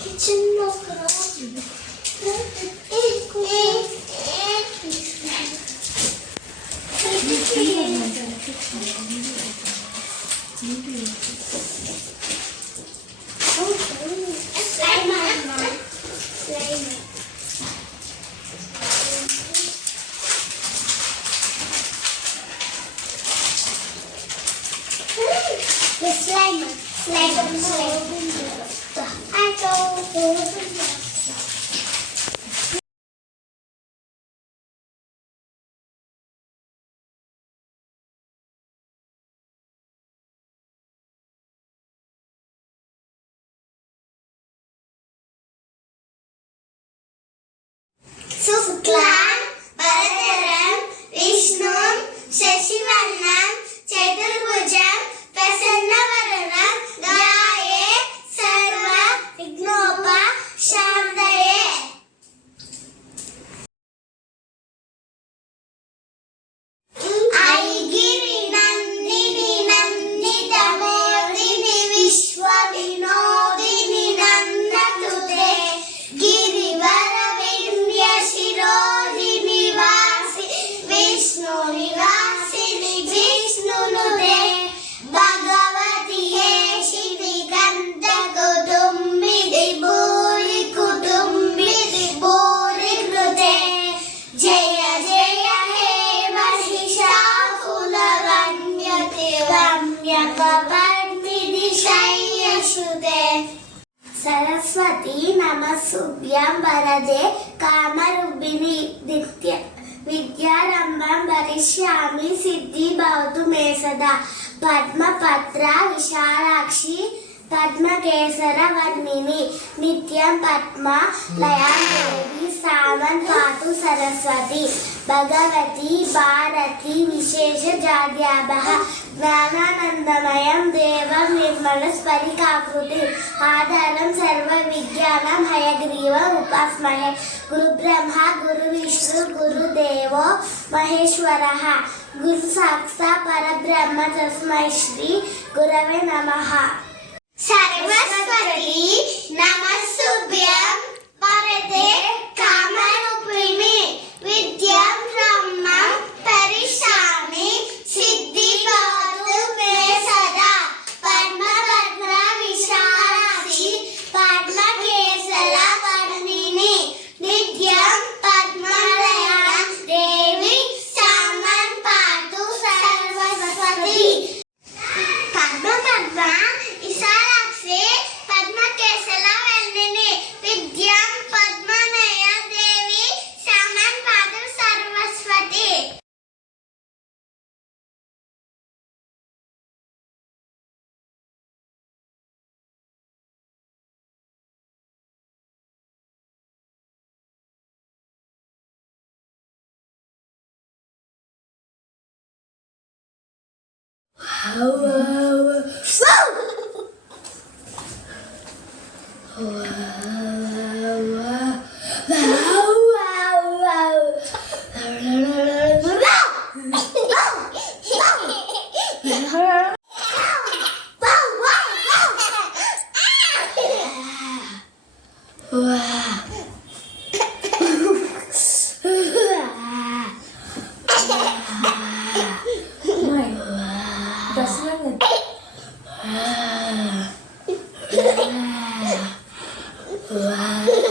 కిచెన్లో శుక్లాం వరదరం విష్ణుం శశివర్ణం చతుర్భుజం ప్రసన్నవదనం ధ్యాయే సర్వ విఘ్నోపశాంతయే. ఐగిరి నందిని నందితమోదిని విశ్వ వినోదిని నందతుతే గిరివర శిరోదిని వాసి విష్ణు నివాసిని విష్ణునుదే భగవతి శివి గంధ కుటుంబిది భూరి కుటుంబిది భూరి కృతే జయ జయ హే మహిషాసుర వన్యతే రమ్యకపర్మిది శయ్యశ్రుతే. సరస్వతి నమస్తుభ్యం వరదే కామరూపిణి నిత్య విద్యారంభం వరిష్యామి సిద్ధి భవతు మే సదా. పద్మపత్ర విశాలాక్షి పద్మకేసర వర్ణిని నిత్యం పద్మ లయాం దేవి సామన్ పాతు సరస్వతి. భగవతి భారతి విశేష జాడ్యాభః జ్ఞానానందమయం దేవం నిర్మల స్ఫటికాకృతి ఆధారం సర్వ విజ్ఞానం హయగ్రీవం ఉపాస్మహే. గురు బ్రహ్మ గురు విష్ణు గురుదేవో మహేశ్వరః గురు సాక్షాత్ పరబ్రహ్మ తస్మై శ్రీ గురవే నమః. సరస్వతి నమస్తుభ్యం వరదే కామరూపిణి విద్యాం బ్రహ్మం వరిష్యామి సిద్ధి భవతు మే సదా. పద్మపత్ర విశాలాక్షి పద్మకేసర వర్ణిని నిత్యం పద్మలయాం దేవి సామన్ పాతు సరస్వతి. పద్మపత్ర విశాలాక్షి పద్మకేసర వర్ణిని విద్యాం పద్మనయ దేవి సామన్ పాతు సరస్వతి. Wow.